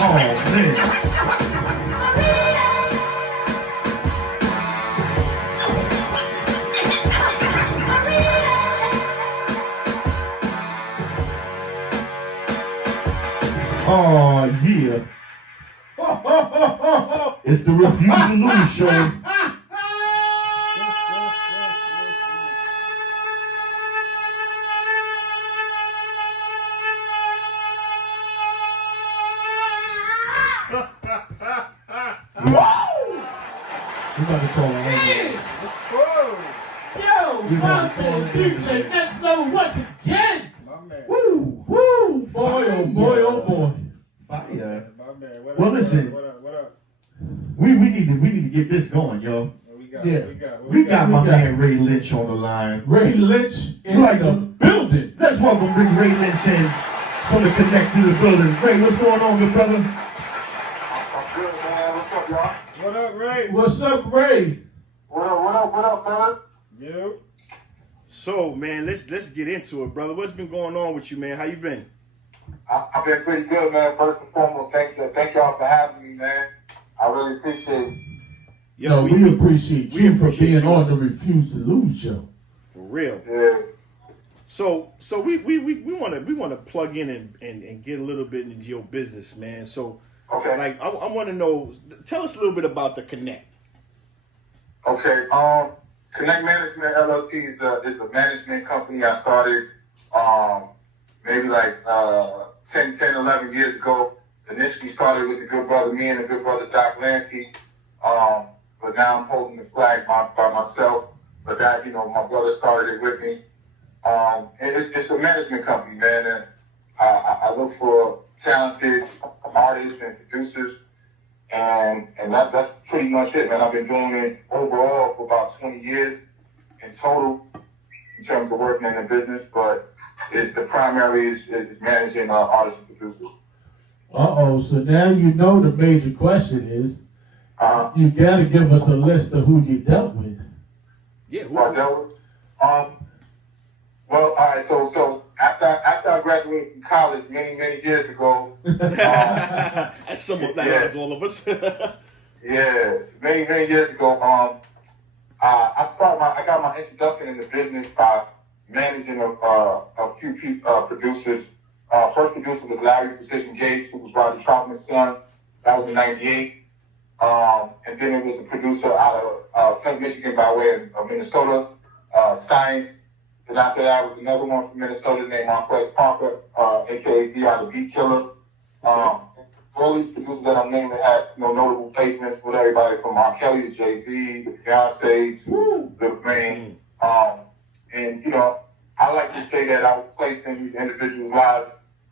Oh, yeah. It's the Refuse to Lose show. We about to call it. Yo, my man, DJ Next Level once again. My man. Woo, woo, boy, oh boy, oh boy. Fire. My man. What Well, up, listen. What up? We need to get this going, yo. We got my man Ray Lynch on the line. Ray Lynch in the building. Let's welcome bring Ray Lynch in from the Connect to the building. Ray, what's going on, good brother? I'm good, man. What's up, y'all? What up, Ray? What's up, Ray? What up, fellas? You? So, man, let's get into it, brother. What's been going on with you, man? How you been? I've been pretty good, man. First and foremost, thank y'all for having me, man. I really appreciate it. Yo, we appreciate you for being on the Refuse to Lose show. For real. Yeah. So we wanna plug in and get a little bit into your business, man. So, Okay. like, I want to know. Tell us a little bit about the Connect. Okay. Connect Management LLC is a management company I started maybe like 11 years ago. Initially started with the good brother, me and the good brother Doc Lancy. But now I'm holding the flag by myself. But that, my brother started it with me. And it's a management company, man. And I look for talented artists and producers. And that's pretty much it, man. I've been doing it overall for about 20 years in total in terms of working in the business. But the primary is managing artists and producers. So now you know the major question is, you gotta give us a list of who you dealt with. Yeah. Who I dealt with? Well, all right. So after I graduated from college many years ago, That's that's all of us. yeah, many years ago, I got my introduction in the business by managing a few producers. First producer was Larry Precision Gates, who was Roger Troutman's son. That was in '98. And then it was a producer out of Flint, Michigan, by way of Minnesota, Science. And after that was another one from Minnesota named Marquez Parker, aka D.R. the Beat Killer. All these producers that I'm naming had notable placements with everybody from R. Kelly to Jay-Z, the Beyonce's, the Wayne. And I like to say that I was placed in these individuals' lives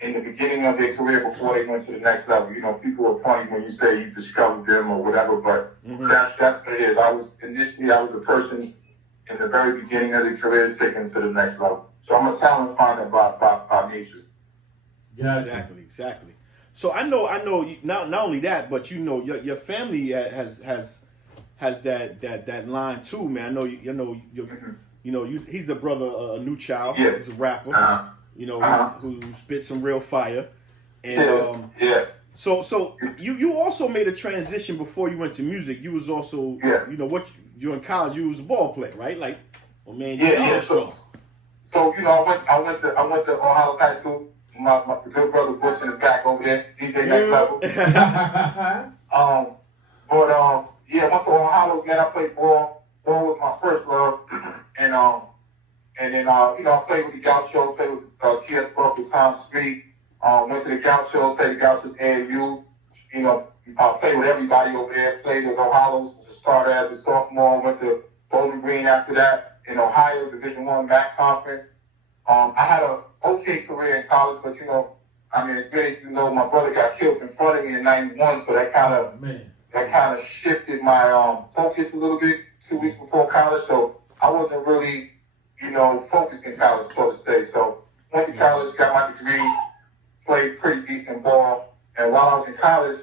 in the beginning of their career before they went to the next level. People are funny when you say you discovered them or whatever, but that's what it is. I was a person in the very beginning of their careers taken to the next level. So I'm a talent finder by nature. Yeah, Exactly. So I know. Not only that, but your family has that line too, man. I know he's the brother, New Child. Yeah. Who's a rapper. Who spit some real fire. And yeah. So you also made a transition before you went to music. You was also you're in college. You was a ball player, right? Like, well, man, yeah. So I went to Ohio High School. My good brother Bush in the back over there, DJ Next Level. I went to Ohio, man. I played ball. Ball was my first love, and then I played with the Gauchos, played with T.S. Buck with Tom Street. Went to the Gauchos, played the Gauchos AAU. Played with everybody over there. Played with Ohio, was a starter as a sophomore. Went to Bowling Green after that in Ohio, Division I MAC conference. I had an okay career in college, but as many of you know, my brother got killed in front of me in '91, so that kind of shifted my focus a little bit 2 weeks before college. So I wasn't really, focused in college, so to say. So went to college, got my degree, played pretty decent ball, and while I was in college,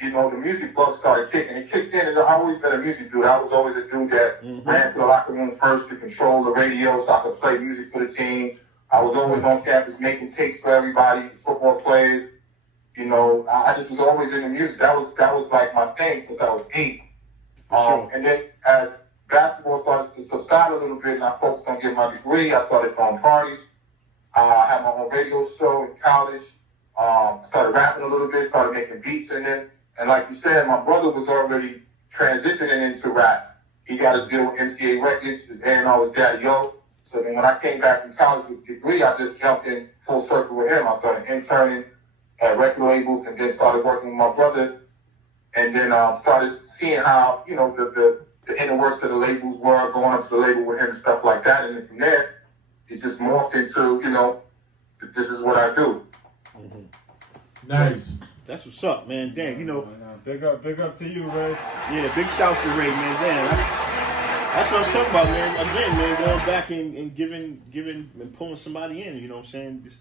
the music bug started kicking. It kicked in, and I've always been a music dude. I was always a dude that ran to the locker room first to control the radio so I could play music for the team. I was always on campus making tapes for everybody, football players. You know, I just was always into music. That was like my thing since I was 8. Sure. And then as basketball started to subside a little bit and I focused on getting my degree, I started throwing parties. I had my own radio show in college. Started rapping a little bit, started making beats in it. And like you said, my brother was already transitioning into rap. He got his deal with MCA Records, his A&R was Daddy Yo. So then when I came back from college with a degree, I just jumped in full circle with him. I started interning at record labels and then started working with my brother. And then started seeing how, you know, the inner works of the labels were, going up to the label with him and stuff like that. And then from there, it just morphed into, you know, this is what I do. Mm-hmm. Nice. That's what's up, man. Damn, you know. Big up to you, Ray. Yeah, big shouts to Ray, man. Damn, that's what I'm talking about, man. Again, man, going back and giving and pulling somebody in, you know what I'm saying? This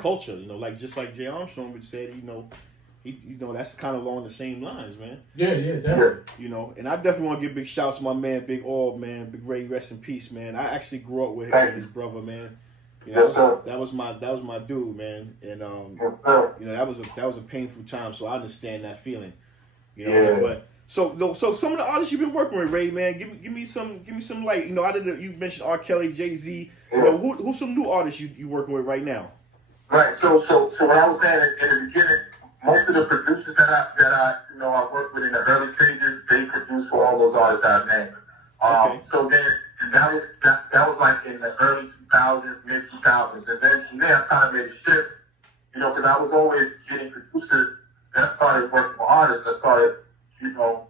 culture, you know, like just like Jay Armstrong would say, you know, that's kind of along the same lines, man. Yeah, definitely. You know, and I definitely want to give big shouts to my man, Big Orb, man, Big Ray, rest in peace, man. I actually grew up with his brother, man. You know, that was my dude, man. And you know, that was a painful time, so I understand that feeling. You know, but so some of the artists you've been working with, Ray, man, give me some light. You know, you mentioned R. Kelly, Jay-Z. You know, who's some new artists you working with right now? Right. So what I was saying in the beginning, most of the producers that I you know I worked with in the early stages, they produced for all those artists I've named. Okay. So then that was like in the early 2000s, mid 2000s, and then from there I kind of made a shift, you know, because I was always getting producers that started working with artists. I started, you know,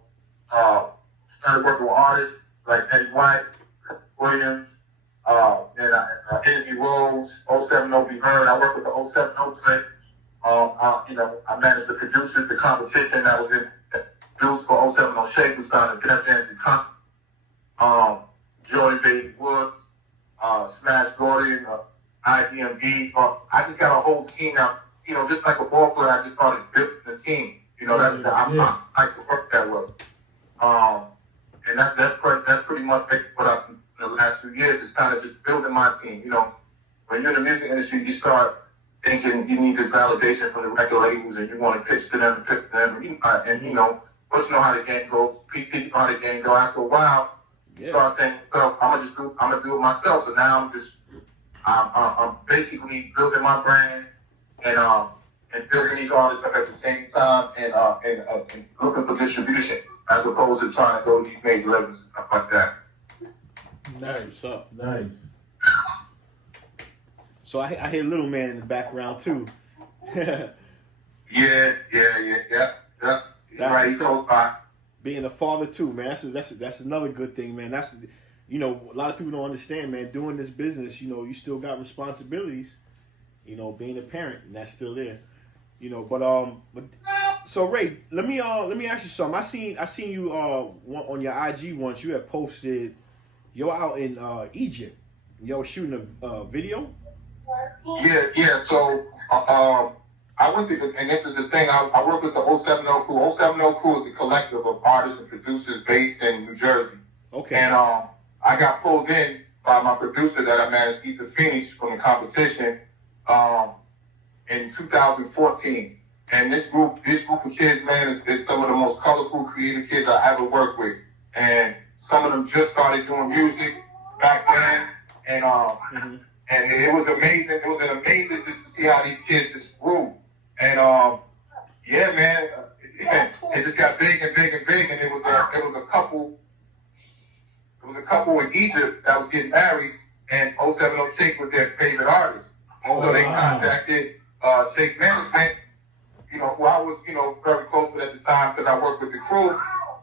working with artists like Eddie White, Williams, and Izzy Rose, 070 Be Heard. I worked with the 070 clip. You know, I managed the producers, the competition that was in Juice for 070 Shake, who signed to Def Jam and Jordan Baby Woods, Smash Gordon, IDMB. I just got a whole team now. You know, just like a ball player, I just started building the team. You know, I like to work that way. And that's pretty much what I've been in the last few years, is kind of just building my team. You know, when you're in the music industry, you start thinking you need this validation from the record labels, and you want to pitch to them, and you know, first know how the game goes. PT know how the game go. After a while, you start saying, "So I'm gonna do it myself." So now I'm basically building my brand and building these artists up at the same time, and looking for distribution as opposed to trying to go to these major labels and stuff like that. Nice. Up. Nice. So I hear Little Man in the background too. Yeah. Right, so being a father too, man. That's another good thing, man. That's, you know, a lot of people don't understand, man. Doing this business, you know, you still got responsibilities. You know, being a parent, and that's still there. You know, but so Ray, let me ask you something. I seen you on your IG once. You had posted you're out in Egypt. You're shooting a video. Yeah. So I went to, and this is the thing. I work with the 070 Crew. 070 Crew is a collective of artists and producers based in New Jersey. Okay. And I got pulled in by my producer that I managed, Ethan Phoenix, from the competition in 2014. And this group of kids, man, is some of the most colorful, creative kids I ever worked with. And some of them just started doing music back then, and it was amazing. It was amazing just to see how these kids just grew. And yeah, man, it just got big and big and big. And it was a couple in Egypt that was getting married, and 070 Shake was their favorite artist. So they contacted Shake Management, you know, who I was, you know, very close with at the time because I worked with the crew,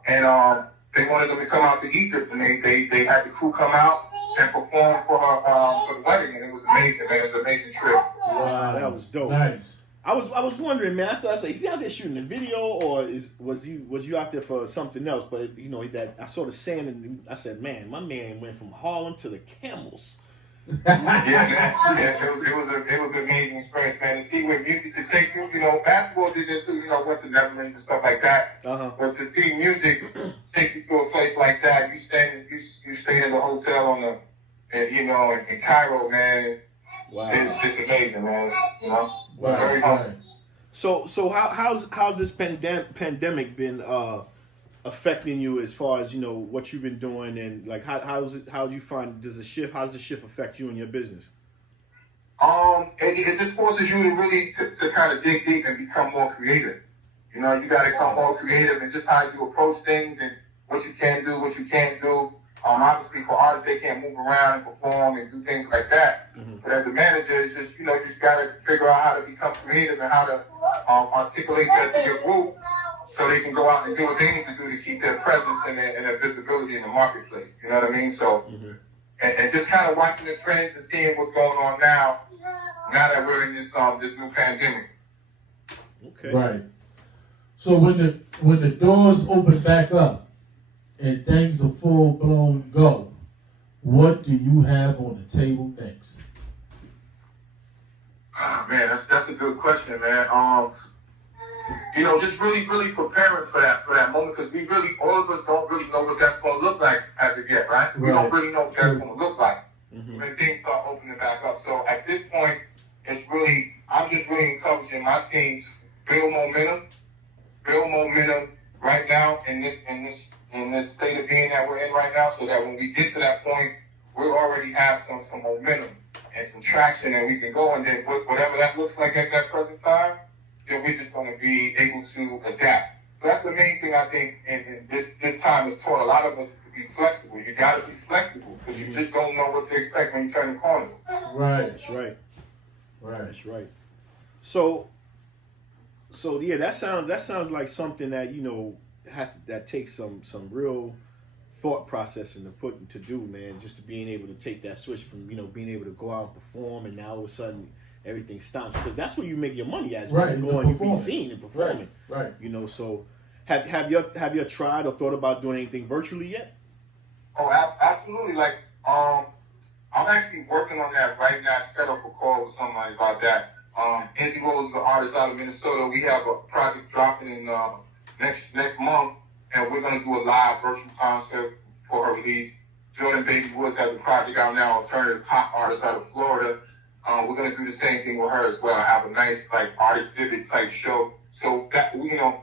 and they wanted them to come out to Egypt, and they had the crew come out and perform for the wedding, and it was amazing, man. It was an amazing trip. Wow, that was dope. Nice. I was wondering, man. I thought, is he out there shooting a video, or was you out there for something else? But you know, that I saw the sand, and I said, man, my man went from Harlem to the Camels. Yeah, man. Yeah, it was an amazing experience, man. To see where music could take you, you know, basketball did this too, you know, went to Netherlands and stuff like that. But to see music take you to a place like that, you stayed in the hotel in Cairo, man. Wow. It's amazing, man. You know, Wow. very humble. So how's this pandemic been affecting you as far as what you've been doing, and like how you find how's the shift affect you and your business? It just forces you to really to kind of dig deep and become more creative. You know, you got to become more creative and just how you approach things and what you can do, what you can't do. Obviously for artists, they can't move around and perform and do things like that. Mm-hmm. But as a manager, it's just, just got to figure out how to become creative and how to articulate that to your group so they can go out and do what they need to do to keep their presence and their visibility in the marketplace. You know what I mean? So, and just kind of watching the trends and seeing what's going on now that we're in this new pandemic. Okay. Right. So when the doors open back up and things are full blown go, what do you have on the table next? Oh, man, that's a good question, man. Just really, really preparing for that moment, because all of us don't really know what that's going to look like as of yet, right? We don't really know what that's going to look like when things start opening back up. So at this point, I'm just really encouraging my team to build momentum right now in this state of being that we're in right now, so that when we get to that point, we'll already have some momentum and some traction, and we can go, and then whatever that looks like at that present time, then we're just going to be able to adapt. So that's the main thing I think, and this time has taught a lot of us to be flexible. You got to be flexible, because you just don't know what to expect when you turn the corner. Right. That's right. That's right. So yeah, that sounds like something that that takes some real thought processing to do, man. Just to being able to take that switch from being able to go out and perform, and now all of a sudden everything stops, because that's where you make your money as right. You're going to be seen and performing. Right. So have you tried or thought about doing anything virtually yet? Oh, absolutely. Like I'm actually working on that right now. I set up a call with somebody about that. Izzy Rose is an artist out of Minnesota. We have a project dropping in next month, and we're going to do a live virtual concert for her release. Jordan Baby Woods has a project out now, alternative pop artist out of Florida. We're going to do the same thing with her as well. Have a nice art exhibit type show. So that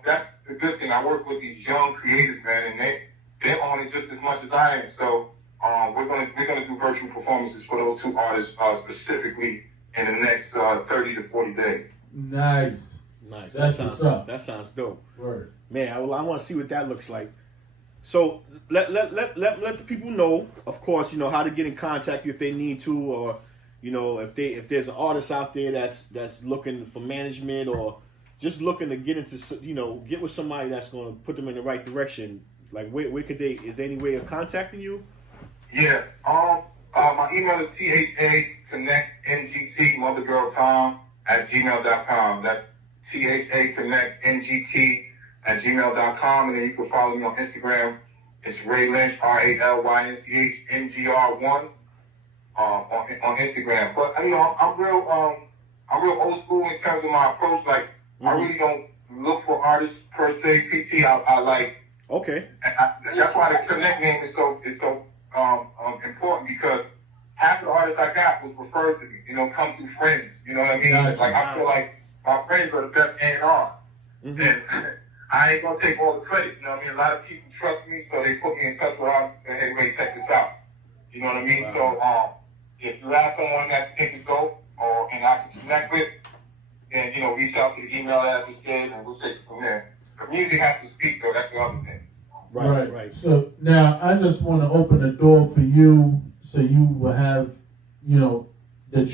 that's the good thing. I work with these young creators, man, and they own it just as much as I am. So we're gonna do virtual performances for those two artists specifically in the next 30 to 40 days. Nice. That sounds dope. Word. Man, I want to see what that looks like. So let the people know, of course, how to get in contact if they need to, or if there's an artist out there that's looking for management, or just looking to get into get with somebody that's going to put them in the right direction. Like where could they? Is there any way of contacting you? Yeah. My email is thaconnectngtmothergirltom@gmail.com. That's thaconnectngt@gmail.com, and then you can follow me on Instagram. It's Ray Lynch, RALYNCHNGR1 on Instagram. But I'm real old school in terms of my approach. Like I really don't look for artists per se. PT, I like. Okay. That's why the Connect name is so important, because half the artists I got was referred to me, come through friends. You know what I mean? Gotcha. Like I feel like my friends are the best A&Rs. And I ain't gonna take all the credit. You know what I mean? A lot of people trust me, so they put me in touch with artists and say, "Hey, Ray, check this out." You know what I mean? Wow. So if you have someone that you think is dope and I can connect with, then reach out to the email that I just gave, and we'll take it from there. The music has to speak, though. That's the other thing. Right. So now I just want to open the door for you, so you will have, that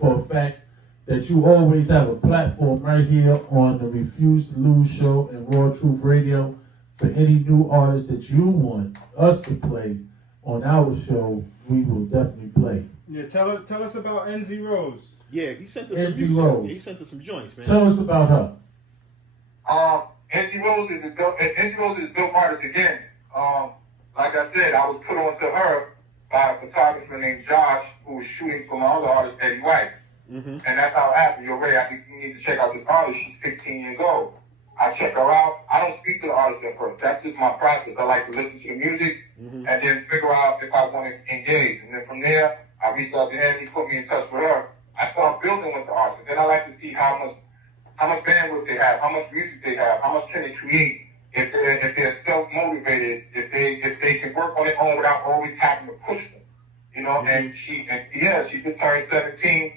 for a fact that you always have a platform right here on the Refuse to Lose show and Raw Truth Radio for any new artists that you want us to play on our show. We will definitely play. Yeah, tell us about NZ Rose. Yeah, he sent us NZ some music. Rose. He sent us some joints, man. Tell us about her. NZ Rose is a dope artist again. Like I said, I was put on to her by a photographer named Josh, who was shooting for my other artist, Eddie White. And that's how it happened. You're right. I think you need to check out this artist. She's 16 years old. I check her out. I don't speak to the artist at first. That's just my process. I like to listen to the music and then figure out if I want to engage. And then from there, I reached out to him. He put me in touch with her. I started building with the artist. Then I like to see how how much bandwidth they have, how much music they have, how much can they create, if they're self-motivated, if they can work on their own without always having to push them. You know, and she just turned 17,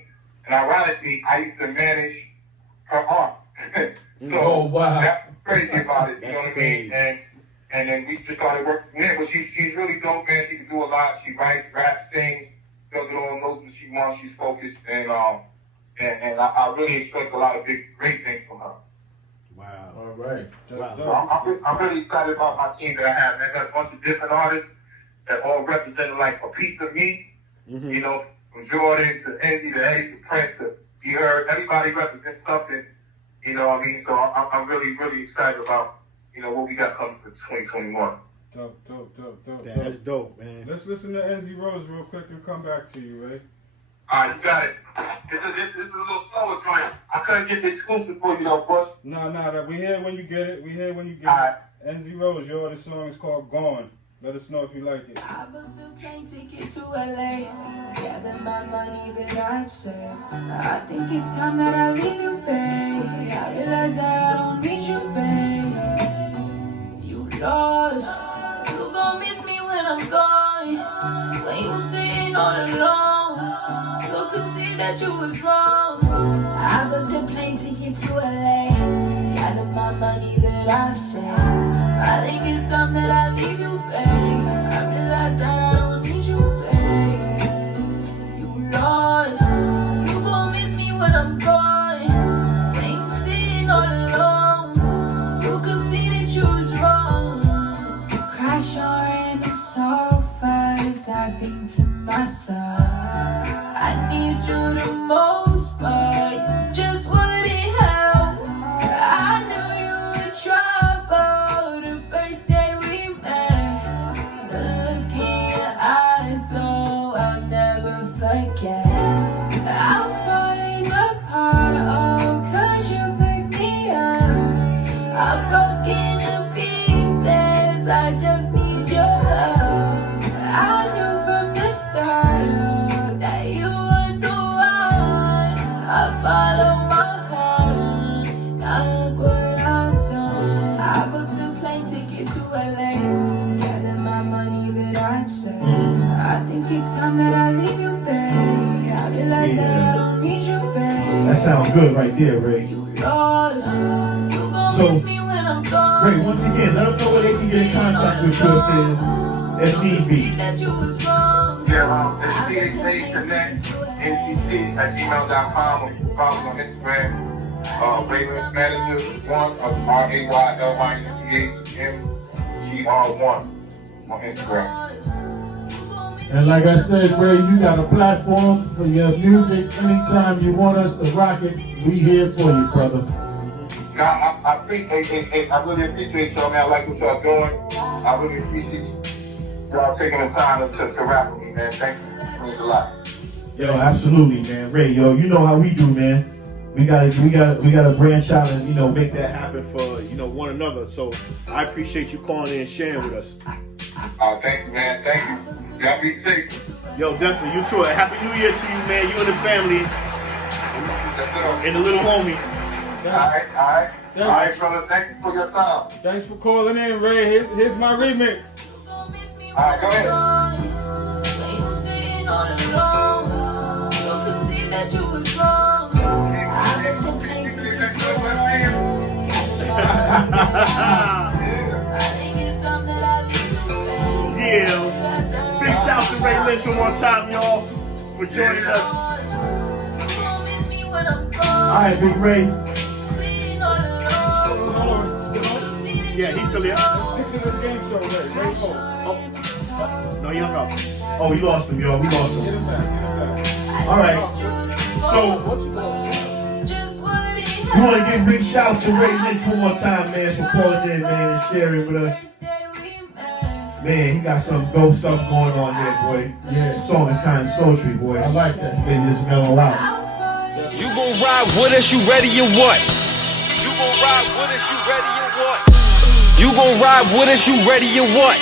and ironically, I used to manage her aunt. So oh, wow. that's crazy about it, you know what I mean? And then we just started working. Yeah, but she's really dope, man. She can do a lot. She writes, raps, sings, does it all, knows what she wants. She's focused, and I really expect a lot of great things from her. Wow. All right. Wow. So I'm really excited about my team that I have, man. I got a bunch of different artists that all represent like a piece of me. You know, from Jordan to Enzy to Eddie to Prince to Be Heard. Everybody represents something. You know what I mean? So I'm really, really excited about, you know, what we got coming for 2021. Dope. Yeah, that's dope, man. Let's listen to NZ Rose real quick and come back to you, Ray. All right, you got it. This is a little slower joint. I couldn't get the exclusive for you, though, boy. No, we hear when you get it. All right. NZ Rose, the song is called Gone. Let us know if you like it. I booked the plane ticket to LA. Gather my money that I've saved. I think it's time that I leave you, babe. I realize that I don't need you, babe. You lost. You gon' miss me when I'm gone. When you sitting all alone, you could see that you was wrong. I booked the plane ticket to LA. Gather my money that I've saved. I think it's time that I leave you, babe. I realize that I don't need you, babe. You lost. You gon' miss me when I'm gone. When you sitting all alone, you could see that you was wrong. Crash on rain so fast, I think to myself, I need you the most, but you just wouldn't help. I knew you would trouble the first day we met. The look in your eyes, so I'll never forget. I'm falling apart, oh, 'cause you picked me up. I'm broken to pieces, I just need your love. I knew from the start that you were the one. I followed my heart, now look what I've done. I booked the plane ticket to LA. Gather my money that I've saved. I think it's time that I leave you, babe. I realize that I don't need you, babe. That sounds good right there, Ray. You lost. You gon' miss me when I'm gone. Ray, once again, let them know where they can get in contact with you if need be. That you was wrong. Yeah, it's CHAConnect@gmail.com, or you can follow me on Instagram. Ray Lynch Manager 1 of RAYLYNCHMGR1 on Instagram. And like I said, Ray, you got a platform for your music. Anytime you want us to rock it, we here for you, brother. Now, I really appreciate y'all, man. I like what y'all doing. I really appreciate y'all taking the time to rap with me, man. Thank you. It means a lot. Yo, absolutely, man. Ray, yo, you know how we do, man. We gotta branch out and, you know, make that happen. For, you know, one another. So I appreciate you calling in and sharing with us. Thank you, man. Thank you. Y'all be safe. Yo, definitely. You too. Happy New Year to you, man. You and the family. And the little homie. All right, brother. Thank you for your time. Thanks for calling in, Ray. Here's my remix. All right, go ahead. When you sitting all alone, you could see that you was wrong. I booked the plane ticket to LA. I think it's time that I leave you, babe. Yeah. Big shout to Ray Lynch one more time, y'all, for joining us. You gon' miss me when I'm gone. All right, Big Ray. Sitting all alone. Yeah, he's still here. Stick to this game show, Ray. Ray Cole. No, you hung up. Oh, we lost him, yo. We lost Get him. him back. All right. So, we want to give big shouts to Ray Lynch one more time, man, for calling in, man, and sharing with us. Man, he got some dope stuff going on there, boy. Yeah, the song is kind of sultry, boy. I like that. It's been just mellow out. You gon' ride with us, you ready or what? You gon' ride with us, you ready or what? You gon' ride with us, you ready or what?